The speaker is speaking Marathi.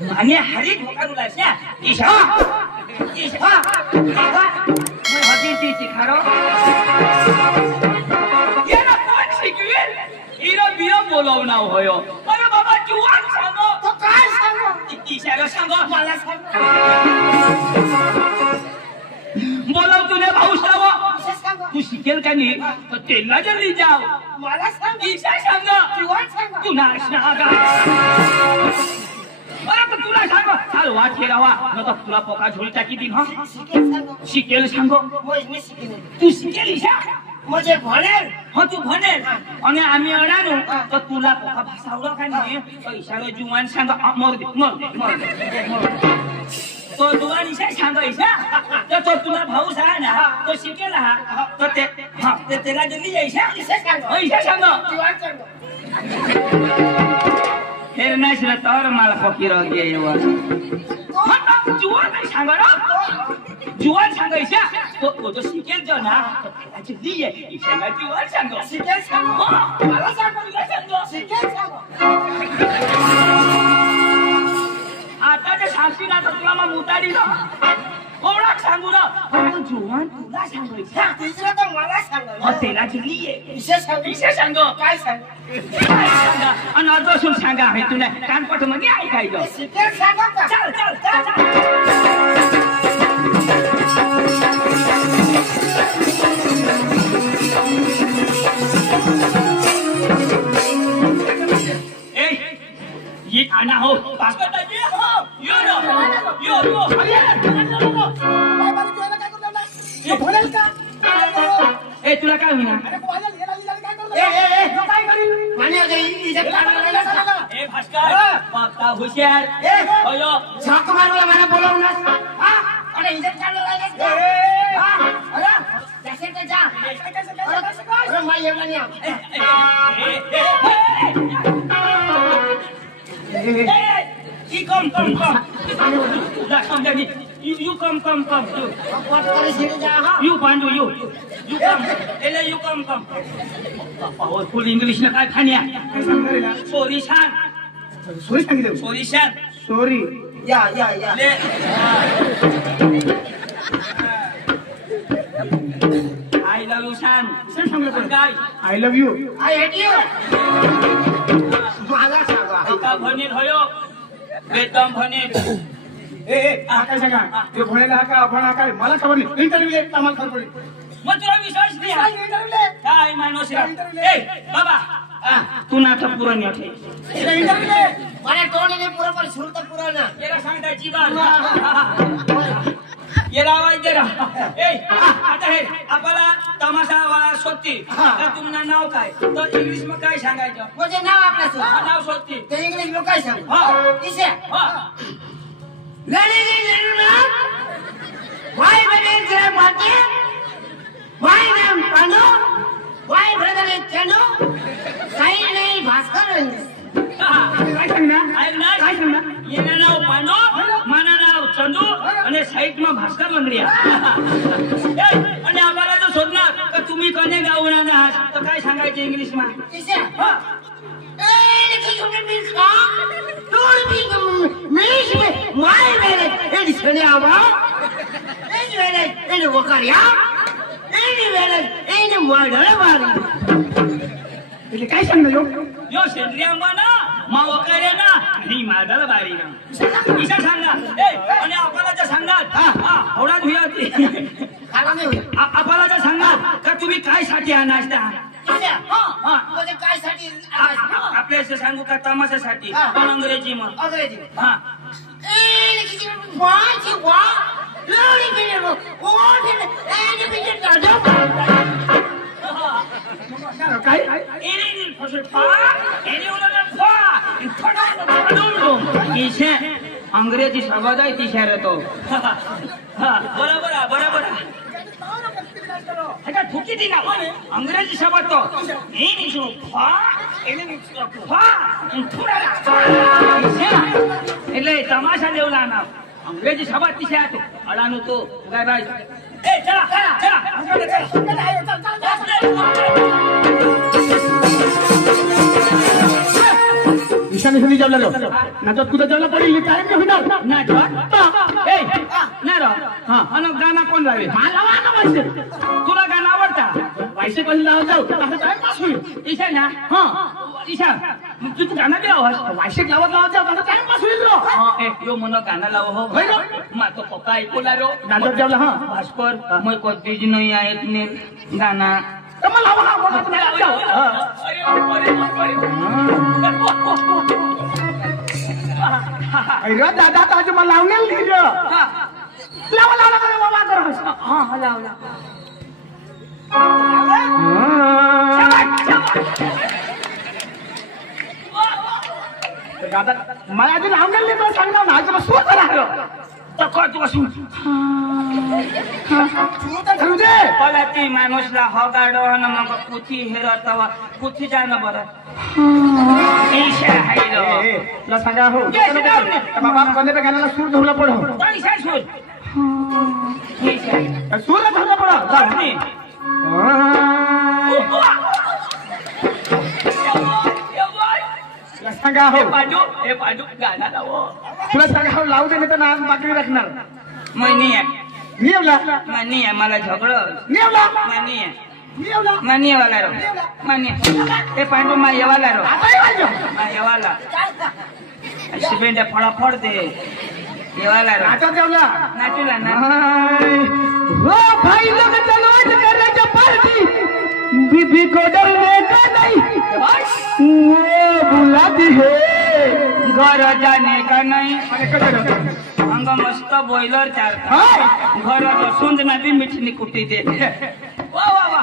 आणि हरी ठोकारूला शा ईशा ईशा मैं हदी शिखारो येरा कोण शिकवेल हिरो बिरो बोलवना होयो अरे बाबा जुवान सांगो तो काय सांगू ईशाला सांगो मला सांग बोलव तुने भाऊ सावो सांग तू शिकेल का नाही तर तेला जल्दी जाव मला सांग ईशा सांग जुवान सांग तू ना सांगा अरे पण तुला सांग चाल वाट ठेरावा न तर तुला पोका झोळी टाकी दिन हा शिकेल सांग शिकेल सांगो मोजने शिकेल तू शिकेल ईशा म्हणजे भनेल हा तू भनेल आणि आम्ही अडानो तर तुला पोका भाषावला का नाही ईशाला जुवान सांग मर दे तो जुवान ईशा सांग ईशा तर तो तुला भाऊ सांग ना तो शिकेल हा तर ते तेला जल्दी ईशा ईशा सांग जुवान सांग फिर नाही तर मला फकीर येवा जुवान नाही सांग जुवान सांगायच्या तो तो शिकेल जो ना त्याची दी आहे ईशाला जुवान सांग शिकेल सांग मला सांग तुला सांग शिकेल सांग आता जे सांगशील ना तर तुला मग मुताडी ना कोणाक सांगू ना पण जुवान तुला सांगायच्या तिसरं तर मला सांग त्याला दिली आहे विशेष सांग विशेष सांग काय सांग आणि अजून सांगा आहे तुला कानपट मध्ये ऐकायचं शिकेल सांग का चल चल चल ये आना हो पास्ता ये हो यो काय बारी तुला काय करू लागला हे भोलेल का ए तुला काय होईना अरे वाजल हे लाली काय करू लागला काय करील मान्य गई इज्जत काढायला सांगा ए भास्कर पास्ता हुशार ए होयो झाक मारला मला बोलवणार हा अरे इज्जत काढायला लागला हा अरे जसे ते जा अरे माय एवढा नाही You come. You come. what करे सिरी जा हा You Pandu, you come. Ele, you come. Oh, full English ना काय खाण्या सॉरी शान सॉरी सांगितलं सॉरी शान सॉरी या ले I love you शान सांगितलं काय I love you I hate you मला सांगा एका भनेल होयो बेदम भनेल ए काय सांगा ते भोळेला का भणा काय मला खबर नाही इंटरव्ह्यू एक आम्हाला खबर पडली मग तुला विश्वास नाही इंटरव्ह्यू काय माणूस ए बाबा तू नाटक पुरा नाही ठे इंटरव्ह्यू मला तोंडने पुरा पण सुरत पुरा ना याला सांगतायची बात याला आवाज दे रा ए आता हे आपल्याला तमाशा वाला शोधती तर तुमचं नाव काय तर इंग्लिश मध्ये काय सांगायचं म्हणजे नाव आपलं नाव शोधती ते इंग्लिश लोक काय सांग हा इसे Ladies and gentlemen, my name is Mati. My name is Panu. My brother is Chanu. Sign name Bhaskar. काय सांगणार ऐक ना येणं नाव पांडू माना नाव चंदू आणि साईड मा भास्कर लंगडिया आणि आम्हाला जर शोधणार तर तुम्ही कने गावून आहात तर काय सांगायचं इंग्लिश मा इसे My marriage is Sanyama. Any marriage in Wakaria. Any marriage in Madalabari. म्हणजे काय सांगणार यो सेंद्रिया माना मावकार्या ना आणि मादाला बारी ना ईशा सांगा आणि आपल्याला जर सांगाल थोडा धुया होती आपल्याला जर सांगाल तर तुम्ही काय साठी हा नाश्ता म्हणजे काय साठी आपल्याला सांगू का तमाशासाठी पण अंग्रेजी मग अंग्रेजी हा काय अंग्रेजी शब्द आहे ती शहर तो बरोबर ठुकी दी ना अंग्रेजी शब्द तो એટલે તમાશા લેવલા ના અંગ્રેજી શબ્દ તી છે અડાનો તો ગાય ભાઈ એ ચલા ईशान हिंदी जेवला रो नाचत कुठं जेवला पडेल टाइम नाही होणार नाच ए ना रो हा आणि गाणं कोण लावे मला वाना वाजते तुला गाणं आवडता पैसे कोणी लावून जाऊ आता टाइम पास होईल ईशा ना हा ईशा तू गाणं बी आवाज वायशे लावत लावत जाऊ आता टाइम पास होईल रो हा ए यो मन गाणं लाव हो होय रो माझं पप्पा ऐकूला रो नाचत जेवला हा भास्कर मैं कधीच नाही ऐकत ने गाणं कमल लावा हा बोला तुम्ही अरे दादा ताज मला लावणे लिहिलं लावा लावा करे बाबा कर हा लावला दादा मला आधी लावणे लिहिलं सांगणार ना आज स्वत राहिलं तर कट बसून ठरवू दे पहिला ती माणूसला हगाडो न मग पुथी हेरतवा पुथी जाणं बरं ईशा हायलो तुला सांगा हो बाबा कोणत्या पे गाण्याला सूर धरला पडो ईशा सूर ईशा सूर धरला पडो जाऊनी तुला सांगा हो हे बाजू गाणं लाव तुला सांगा हो लावू दे नाही तर ना बाकी राखणार मनी आहे निवला मनी आहे मला झगडं निवला मनी आहे निवला मनी वाला रो मनी हे पांडू मा येवाला रो आता येवायचो मा येवाला शिबेंड्या फळाफळ दे येवाला रो नाचा जेवला नाचूला ना हो भाई लोग चलो करायच्या पार्टी बीबी को डरने का नहीं वो बुलाती है घर जाने का नहीं अरे कधी अंग मस्त बॉयलर चालता हा घर बसून ना बी मिठनी कुटी दे वा वा वा